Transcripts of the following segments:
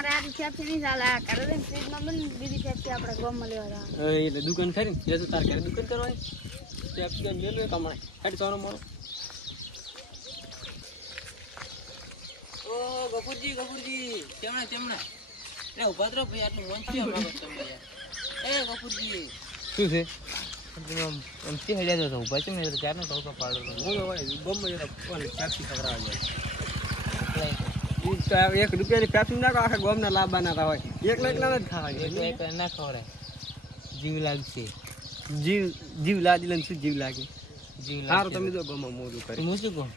અમારે આ ફેફસી નહીં ચાલે આ કરે ને ફ્રીજમાં બની બીજી ફેફસી આપણે ગોમમાં લેવા એટલે દુકાન ખરી ને તો તાર ઘરે દુકાન કરવાની ફેફસી મેં લે કમાય કાઢી સોનો મોનો ઓ ગફુરજી તેમણે એ ઉભા રહો ભાઈ આટલું મન છે મારો તમે યાર એ ગફુરજી શું છે આમ કે હેડ્યા તો ઉભા છે મેં તો ચારનો ટોકો પાડો તો હું હોય ગમે જરા કોણ ફેફસી ખવડાવવા જાય એક રૂપિયાની ફેફસી નાખો આખા ગોમના લાંબાના તા હોય એકલા જ ખાવાની એક ના ખવડાય જીવ લાગશે જીવ લાગી શું જીવ લાગે જીવ સારું તમે તો ગમો મોડું કરી હું શું કહું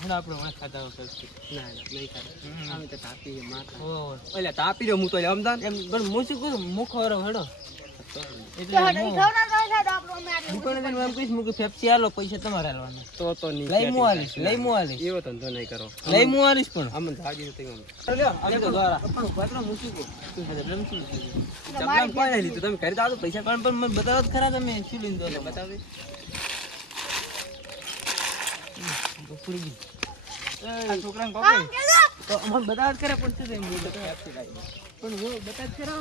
હું આપણે વાં ખાતા કરશું ના નહીં ખાતા અમે તો તાપી છે માથા ઓ એટલે તાપી રહ્યો હું તો અમદાન એમ પણ હું શું કરું મુખ ખવરો હેડો ફેફસી આલો પૈસા તમારે આલવાના તો લઈ મુ આલીશ એવો ધંધો નહીં કરો લઈ મુ આલીશ પણ આમ જાગી તો તમે કરી દો પૈસા પણ મને બતાવો ખરા તમે શું લઈને દો બતાવી છોકરાને તો અમને બતાવ કરે પણ શું પણ હું બતાવ કરે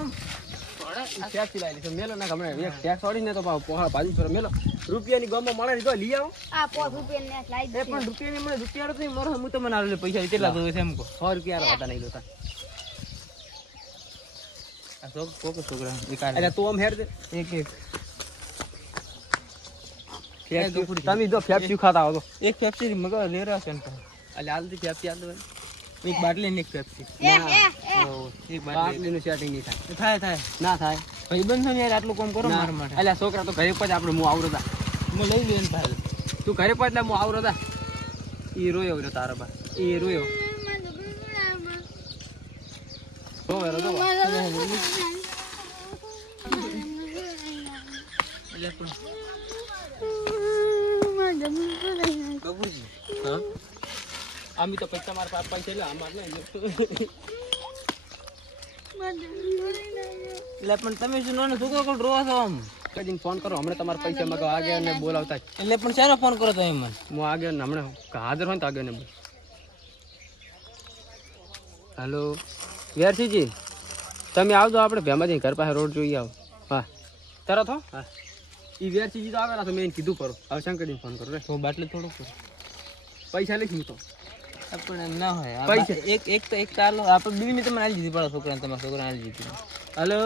મેલો ના ગમે એક ટેક્સ ઓડી ને તો ભાજી પર મેલો રૂપિયાની ગમો મળે તો લઈ આવો આ 5 રૂપિયા ને લાઈ દે પણ રૂપિયાની મળે રૂપિયા તો મરો હું તમને આલે પૈસા કેટલા દો છે એમ કો 100 રૂપિયા હતા નહીં દોતા આ તો કોકો છોકરા એટલે તું આમ હેડ દે એક તમે જો ફેફસી ખાતા હો તો એક ફેફસી મગર લે રહ્યા છે એટલે હાલથી ફેફસી આલ દો એક બાટલી ને એક ફેફસી એક બાટલી નું સેટિંગ નહીં થાય ના થાય ભાઈ બંધ ને યાર આટલું કામ કરો મારા માટે અલ્યા છોકરા તો ઘરે પછી આપણે હું આવરતા હું લઈ લઈને ભાઈ તું ઘરે પછી એટલે હું આવરતા ઈ રોયો રે તારા બા ઈ રોયો આમી તો પૈસા મારા પાપ પૈસા લે અમાર લે એટલે પણ તમે શું નો છોકરો કોણ રોવા છો આમ કદીન ફોન કરો હમણે તમારા પૈસા મગો આગે ને બોલાવતા એટલે પણ ચાલો ફોન કરો તમે મને હું આગે ને હમણે હાજર હોય તો આગે ને બોલ હેલો વેરસીજી તમે આવજો આપણે ભેમાજી ઘર પાસે રોડ જોઈ આવો હા તરત હો હા ઈ વેરસીજી તો આવેલા તો મેં એને કીધું કરો હવે શંકરજીને ફોન કરો રે તો બાટલે થોડું કરો પૈસા લખી તો પણ ના હોય પૈસા એક ચાલો આપણે બીજી મેં તમને આલી દીધી પડે છોકરાને તમારા છોકરાને આલી દીધી હલો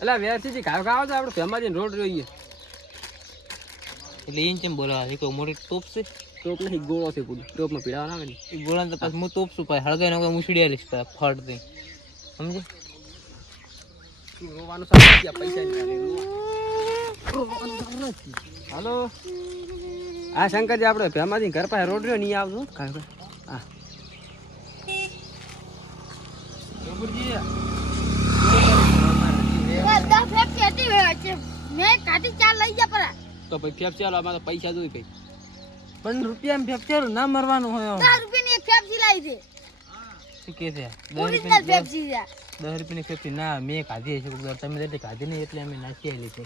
એટલે વેરસીજી ખાવ ખાવ તો આપણે ભેમાજીને રોડ જોઈએ એટલે એને કેમ બોલાવા છે કોઈ મોટી ટોપ છે ટોપ નહીં ગોળો છે પૂરી ટોપમાં પીડાવા ના કરી એ ગોળાને તો પાછું હું ટોપ છું પાછું હળગાઈને હું મુસડી આલીશ ફટ દઈ સમજે રોવાનું સારું પૈસા હાલો હા શંકરજી આપણે ભેમાજી ઘર પાસે રોડ રહ્યો નહીં આવજો કાંઈ હા તો ભાઈ ફેફસી આલો આમાં તો પૈસા જોઈ ભાઈ પણ રૂપિયા ફેફસી ના મરવાનું હોય 10 રૂપિયાની એક ફેફસી લાવી દે શું કે છે 10 રૂપિયાની ફેફસી છે 10 રૂપિયાની ફેફસી ના મેં ખાધી છે તમે એટલે ખાધી નહીં એટલે અમે નાખી આલી છે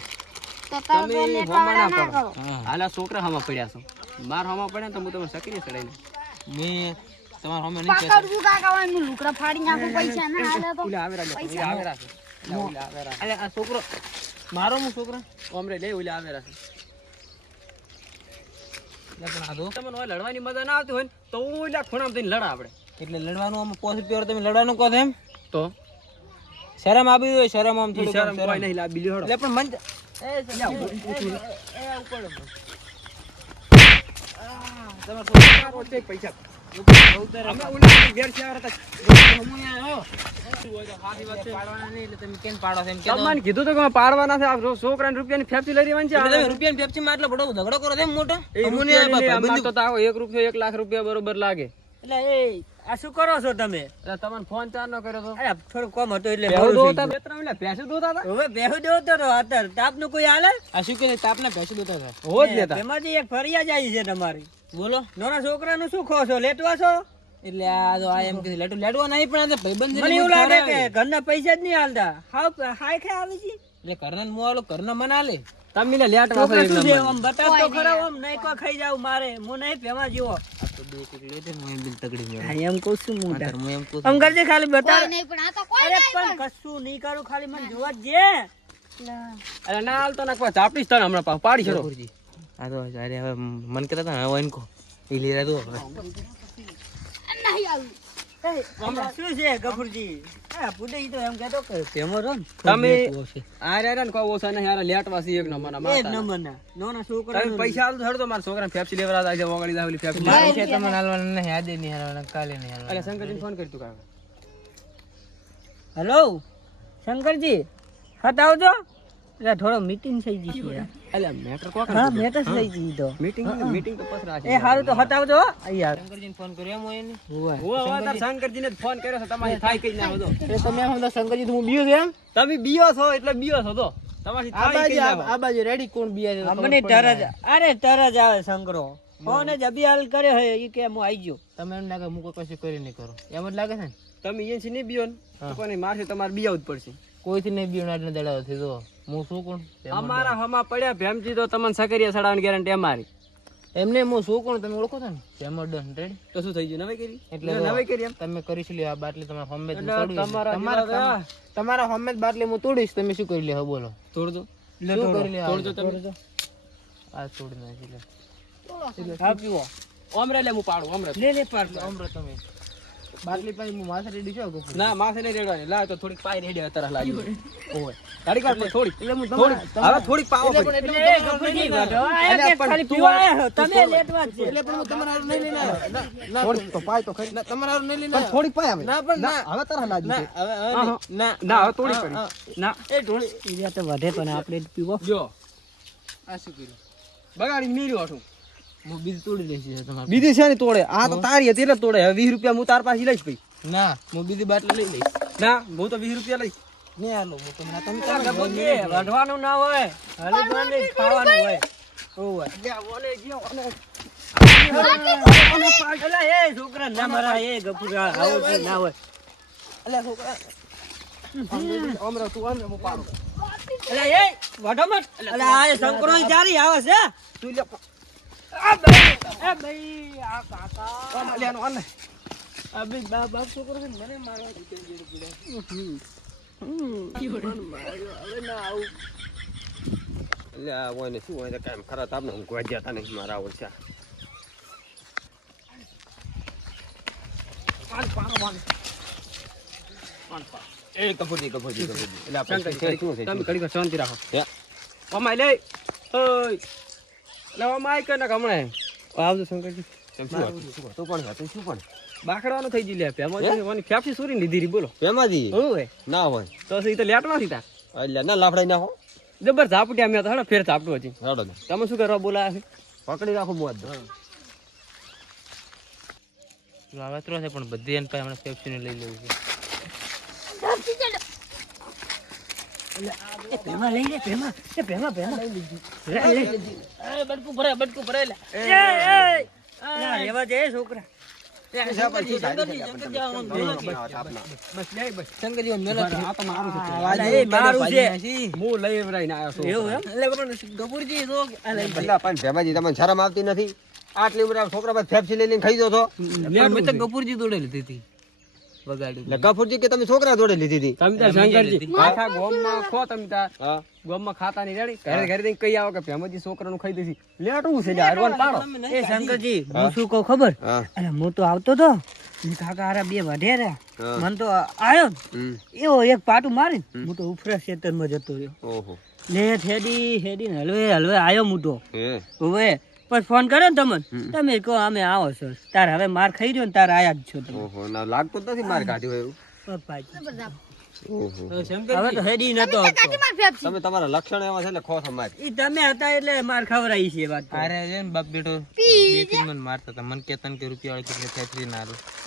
તો તમે હોમાના ના કરો હાલા છોકરા હમા પડ્યા છો માર હમા પડ્યા તો હું તમને સકરી ચડાઈને મેં તમાર હમે નહીં કહેતો પાકડું કાકા હોય હું લુકડા ફાડી નાખું પૈસા ના આલે તો ઓલા આવે રાખે અલે આ છોકરો મારો હું છોકરા ઓમરે લે ઓલા આવે રાખે પણ આ દો તમને હોય લડવાની મજા ના આવતી હોય તો ઓલા ખૂણામાં થઈને લડા આપણે એટલે લડવાનું આમ પોઝિટિવ પ્યોર તમે લડવાનું કહો એમ તો શરમ આવી હોય શરમ આમ થોડી શરમ કોઈ નહીં લા બિલી હડો એટલે પણ મન એ ઉપર તમાર છોકરા ઓછે પૈસા અમે ઓલા ઘેર છે આવતા હું આયો તમને કીધું તો કે પાડવાના છે છોકરાને રૂપિયાની ફેફસી લઈ રહેવાની છે તમે રૂપિયાની ફેફસી માં એટલો બડો ઝઘડો કરો છે મોટો તો આવો 1 રૂપિયો 1 લાખ રૂપિયા બરોબર લાગે એટલે એ આ શું કરો છો તમે તમને ફોન ચાર નો કર્યો તો થોડું કોમ હતો એટલે ભેંસુ દોતા હતા હવે ભેંસુ દોતો તો અત્યારે તાપ નું કોઈ હાલે આ શું કે તાપ ના ભેંસુ દોતા હતા હોજ લેતા એમાંથી એક ફરિયાદ આવી છે તમારી બોલો નાના છોકરાનું શું ખો છો લેટવા છો એટલે આ તો આ એમ કે લેડવા નહીં પણ આ ભાઈબંધ મને એવું લાગે કે ઘરના પૈસા જ નહીં હાલતા હાય ખાય આવે છે એટલે ઘરના મોવાલો ઘરના મના લે તમે લે લેટવા છો આમ બતાવ તો ખરા આમ નહીં કો ખાઈ જાવ મારે હું નહીં ભેમા જીવો એમ કહું છું હું આમ કરજે ખાલી બતા કોઈ નહીં, પણ આ તો કોઈ અરે નહીં પણ કશું નહીં કરું ખાલી મને જોવા જ જે પણ. અરે ના હાલતો ના કોઈ ચાપડીશ તને હમણાં પાછું પાડી છોડો આ તો અરે હવે મન કરતા હતા હવે એનકો એ લેરા તો હવે નહીં આવું. શું છે ગફુરજી પૂડે ઈ તો એમ કહેતો કે ભેમો રો ને તમે આરે ને કોઈ ઓછા નહીં યાર લેટવા સી એક નંબર ના એક નંબર ના નાના છોકરા તમે પૈસા આલ તો હેડ તો મારા છોકરાને ફેફસી લેવરા જાય છે ઓગળી દાવલી ફેફસી મારે છે તમને હાલવાના નહીં આજે નહીં હાલવાના કાલે નહીં હાલવાના અરે શંકરજી ફોન કરી તું કાકા હેલો શંકરજી હાથ આવજો એટલે થોડો મીટિંગ થઈ ગઈ છે અલે મેટર કો હા મેટર થઈ ગઈ તો મીટિંગ તો પસરા છે એ હારું તો હાથ આવજો યાર શંકરજીને ફોન કર્યો એમ હોય ને હું તાર શંકરજીને જ ફોન કર્યો છે તમારી થાય કઈ ના હતો એટલે તમે આમ તો શંકરજી હું બીયો છે એમ તમે બીયો છો એટલે બીયો છો તો તમારી થાય કઈ ના આ બાજુ રેડી કોણ બિયા મને તરજ અરે તરજ આવે શંકરો ફોન જ અભિયાલ કરે હે ઈ કે હું આવી ગયો તમે એમ લાગે હું કોઈ કશું કરી નહીં કરો એમ જ લાગે છે ને તમે અહીંયા થી નહીં બીયો ને તો કોની મારશે તમારે બીયાવ જ પડશે કોઈથી નહીં બીયો આટલે દડાવ થી તો હું શું કોણ અમારા હમા પડ્યા ભેમજી તો તમને સકરિયા સડાવવાની ગેરંટી અમારી એમને હું શું કોણ તમે ઓળખો છો ને જમરડન રેડી તો શું થઈ ગયું નવે કરી એટલે નવે કરી એમ તમે કરી લ્યો આ બાટલી તમારા હોમે તમારા તમારા હોમે બાટલી હું તોડીશ તમે શું કરી લ્યો બોલો તોડ દો શું કરી લ્યો તોડજો તમે આ તોડી નાખી લે હા પીવો ઓમરે લે હું પાડું ઓમરે લે પાડ અમરો તમે બાટલી પાઈ હું માથે રેડી છો ગોપુ ના માથે નહીં રેડવાની લાવ તો થોડીક પાઈ રેડી તરહ લાગી ઓય ગાડી કાઢ લે થોડીક એટલે હું થોડીક હવે થોડીક પાવો પડી એ ગફુરજી વાઢો આ કે ખાલી પીવા આયા હો તમે લેટવા જ છે એટલે પણ હું તમારા નહીં લઈને થોડીક તો પાય તો ખરી તમારા નહીં લઈને થોડીક પાય હવે ના પણ ના હવે તરહ લાગી છે ના ના હવે થોડીક કરી ના એ ઢોળી ઈ તો વધે પણ આપણે જ પીવો જો આ શું કર્યું બગાડી મેર્યો હતું હું બીજ તોડી લઈશ તમારે બીજી છે ને તોડે આ તો તારી હતી એટલે તોડે હવે 20 રૂપિયા હું તાર પાસે લઈશ ભાઈ ના હું બીજી બાટલી લઈ લઈશ ના હું તો 20 રૂપિયા લઈશ નહીં હાલો હું તમને તમે ગફુરજી વાઢવાનું ના હોય હળી બાંધી ખાવાનું હોય ઓય અલા એ છોકરા ના મારા એ ગફુરા આવું છે ના હોય અલ્યા છોકરા ઓમરા તું આમ હું પાડું અલા એ વાઢો મત અલા આ શંકરો જારી આવે છે તું લે આ ભાઈ આ કાકા લે નો આને આ બી બાપ છોકરો છે મને મારવા જીતે જેડ પડે લે આ ઓને શું હોય કામ ખરા તાપને હું કોઈ જતા નહીં મારા ઓછા એ કફોજી એટલે આપણે તમે કડી શાંતિ રાખો ઓમાય લે ઓય લે ઓમાય કે ના ગમણે આવજો શંકરજી શું પણ શું પણ બાખડવાનો થઈ ગઈ લે પેમાજી ઓની ફેફસી સુરી લીધી રી બોલો પેમાજી ઓય ના હોય તો ઈ તો લેટ નથી તા એટલે ના લાફડાઈ નાખો જબર ઝાપટ્યા મે તો હડો ફેર ઝાપટું હતી હડો તમે શું કરવા બોલાયા છે પકડી રાખો મોત વાવતરો છે પણ બધી એન પાસે હમણાં પેપ્સી લઈ લેવું છે પેમા લઈ લે પેમા લઈ લીધી એ બટકું ભરાય લે ના લેવા જાય છોકરા શરમ આવતી નથી આટલી ઉંમર છોકરા ફેફસી લઈને ખાઈ દો છો ગપુરજી દોડે લીધી હતી વગાડી ગફુરજી કે તમે છોકરા જોડે લીધી હતી તમે તાર શંકરજી આખા ગોમમાં ખો તમે તાર ગોમમાં ખાતા નહીં રેડી ઘરે ઘરે કઈ આવો કે ભેમજી છોકરાનું ખાઈ દેસી લેટું છે હારવાન પાડો એ શંકરજી હું શું કહું ખબર અરે હું તો આવતો તો કાકા હારા બે વધે રહ્યા મન તો આયો એવો એક પાટું મારી હું તો ઉફરા ખેતરમાં જતો રહ્યો ઓહો લે હેડી ને હલવે આયો મોટો હવે પછી ફોન કર્યો ને તમે કહો અમે આવો છો તાર હવે માર ખાઈ રહ્યો ને તાર આયા જ છો તમે ઓહો ના લાગતો જ નથી માર કાઢ્યો એવું ઓહો હવે તો હેડી નતો તમે તમારા લક્ષણ એવા છે એટલે ખો સમાજ ઈ તમે હતા એટલે માર ખવરાઈ છે વાત અરે છે ને બાપ બેટો બે ત્રણ મન મારતા હતા મન કેતન કે રૂપિયા વાળી કેટલે ફેફરી ના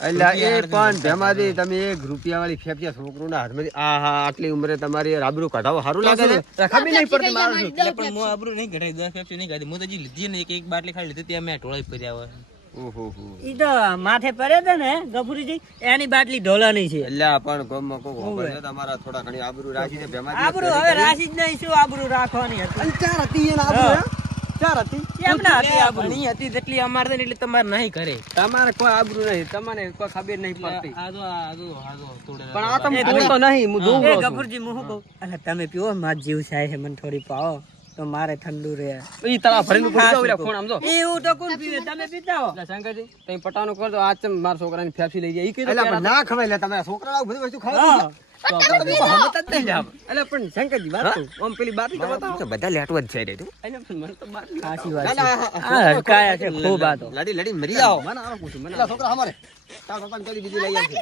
એટલે એ પણ ભેમાજી તમે 1 રૂપિયા વાળી ફેફિયા છોકરોના હાથમાંથી આ આટલી ઉંમરે તમારી આબરૂ કાઢાવો સારું લાગે છે ખબર નહીં પડતી મારું એટલે પણ હું આબરૂ નહીં ઘટાડી 10 ફેફરી નહીં કાઢી હું તો જે લીધી ને એક બાટલી ખાઈ લીધી ત્યાં મેં ઢોળાઈ પર્યા હોય ઓહો ઈ તો માથે પડે છે ને ગફુરીજી એની બાટલી ઢોલાની છે એટલે પણ ગમમાં કોક ખબર છે તમારા થોડા ઘણી આબરૂ રાખીને ભેમાજી આબરૂ હવે રાશી જ નહીં શું આબરૂ રાખવાની હતી અંચાર હતી એને આબરૂ ચાર હતી એમને હતી આબરૂ. ઘણી હતી જેટલી અમારે છે ને એટલે તમારે નહીં કરે તમારે કોઈ આબરૂ નહીં, તમને કોઈ ખબર નહીં પડતી. આ જો તોડે પણ આ તમે જોતો નહીં, હું જોઉં એ છું. ગફુરજી હું શું કહું? અલા તમે પીવો માર જીવ થાય છે, મને થોડી પાવો તો મારે ઠંડુ રહે. ઈ તળાવ ભરીને પૂરી જાવ, એટલે ફોન આમ જો. એવું તો કોણ પીવે? તમે પીતા હો. એટલે શંકરજી તમે પટાનું કરજો, આજ ચમ મારા છોકરાની ફેફસી લઈ જાય. ઈ કીધું એટલે પહેલા પણ ના ખવાય લે તમારા છોકરા આવું બધું વસ્તુ ખાવા હા. તો આપણે હમત જ નહીં જાવ. એટલે પણ શંકરજી વાત તો આમ પેલી બાટલી તો બતાવો. બધા લેટવા જ છે રે તું એટલે પણ મને તો બાટલી સાચી વાત ના, છે. ના, આ હડકાયા છે ખૂબ આ તો. લડી લડી મરી જાઓ મને આવો પૂછું, મને એટલે છોકરા અમારે તાર પપ્પાને કદી બીજી લઈ આવશે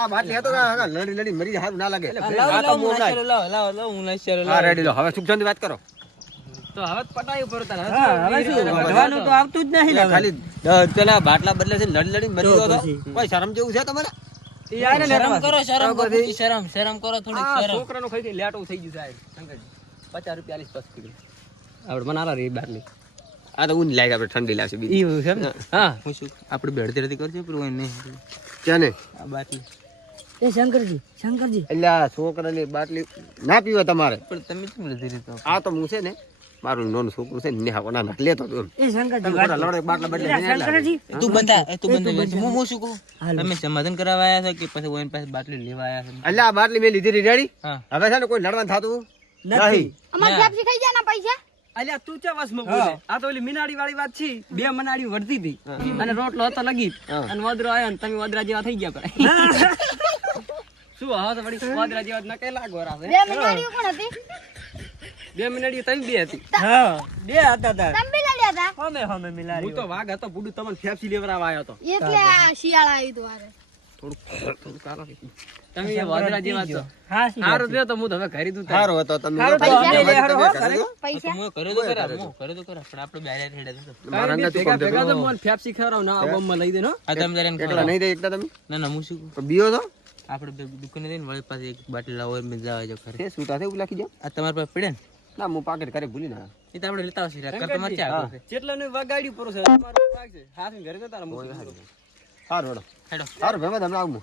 આ બાટલી હતો કે હા, લડી લડી મરી જાય સારું ના લાગે લાવ હું નાશ્યો હા રેડી લો હવે સુખ શાંતિ વાત કરો તો હવે જ પટાઈ ઉપર ઉતાર. હા, હવે શું વધવાનું તો આવતું જ નહીં ને હવે. ખાલી 10 રૂપિયાના બાટલા બદલે છે લડી લડી મરી તો ગયો તો પછી. કોઈ શરમ જેવું છે તમારે ઈ આને શરમ લેટવા કરો છે. શરમ તો પછી શરમ કરો થોડી આ શરમ છોકરાનું ખાઈ લેટો થઈ ગયું સાહેબ. શંકરજી 50 રૂપિયા આલીશ બસ કીધું. આપણે મને આલા રે બાટલી. આ તો ઊન લાગે આપણે ઠંડી લાગશે બીજી ઈ છે ને? હા હું શું આપણે બેડતી રતી કરજો પેલું હોય નહીં ક્યાં ને આ બાટલી એ શંકરજી એટલે આ છોકરાની બાટલી ના પીવા તમારે પણ તમે શું લીધી રીતે આ તો હું છે ને મારું નાનું છોકરું છે ને નેહા ના લેતો તો એમ એ શંકરજી તમે વાત ખોટા લડે બાટલા બદલે એટલે શંકરજી તું બંધા હું શું કહું હાલો. તમે સમાધાન કરાવવા આવ્યા છો કે પછી ઓઈન પાસે બાટલી લેવા આવ્યા છો એટલે આ બાટલી મેં લીધી રેડી હા હવે છે ને કોઈ લડવાનું થતું નથી. અમારી ફેફસી ખાઈ જાય ને પૈસા અલ્યા તું ચા વાસમાં બોલે? આ તો ઓલી મીનાડી વાળી વાત છે. બે મનાડી વળતી હતી અને રોટલો હતો લગી અને વદરો આવ્યો ને તમે વદરા જેવા થઈ ગયા કરે. શું હા તો વળી વદરા જેવા ન કે લાગો રાસે. બે મિનિટ કોણ હતી બે મનાડી તમે બે હતી. હા બે હતા તાર તમે બી લઈ હતા હમે મિલારી હું તો વાઘ હતો બુડું તમને ફેફસી લેવરાવા આવ્યો હતો. એટલે આ શિયાળા આવી તો વારે થોડું કાલો કે. તમે એ વદરા જેવા છો. હા સી હારું થયો તો હું તો હવે ઘરે દઉં તારે. સારો હતો તમે સારું તો તમે અમે લે હારો હો, તમે કરો. પૈસા હું કરે તો કરા પણ આપણે બે હેડે તો મારા બે અંગત ભેગા કોમ ભેગા તો દેખો. મને ફેફસી ખવડાવો ના આ બોમ્બમાં લઈ દેનો. આ તમે તારે એકલા નહીં દે એકલા તમે ના હું શું કહું તો બીયો તો આપણે બે દુકાને જઈને વળી પાસે એક બાટલી લાવો એમ જવા જો ખરે એ સૂટા છે એવું લખી જાઓ આ તમારા પાસે પડે ને ના હું પાકેટ કરે ભૂલી ના એ તો આપણે લેતા આવશે કર તમારે ચા આવશે જેટલાને વગાડ્યું પૂરું છે તમારો વાઘ છે. હાથે ઘરે જતા રહો. સારું હેડો હેડો સારું ભેમાં તમને આવું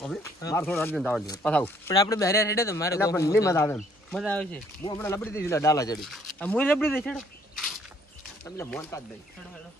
હવે મારે થોડું અર્જન્ટ આવડે પસાવું પણ આપણે બે હેડે તો મારે એટલે પણ નહીં મજા આવે એમ મજા આવે છે હું હમણાં લબડી દઈશ એટલે ડાલા ચડી આ મુઈ રબડી દે છેડો તમને મોનતા જ નહીં હેડો હેડો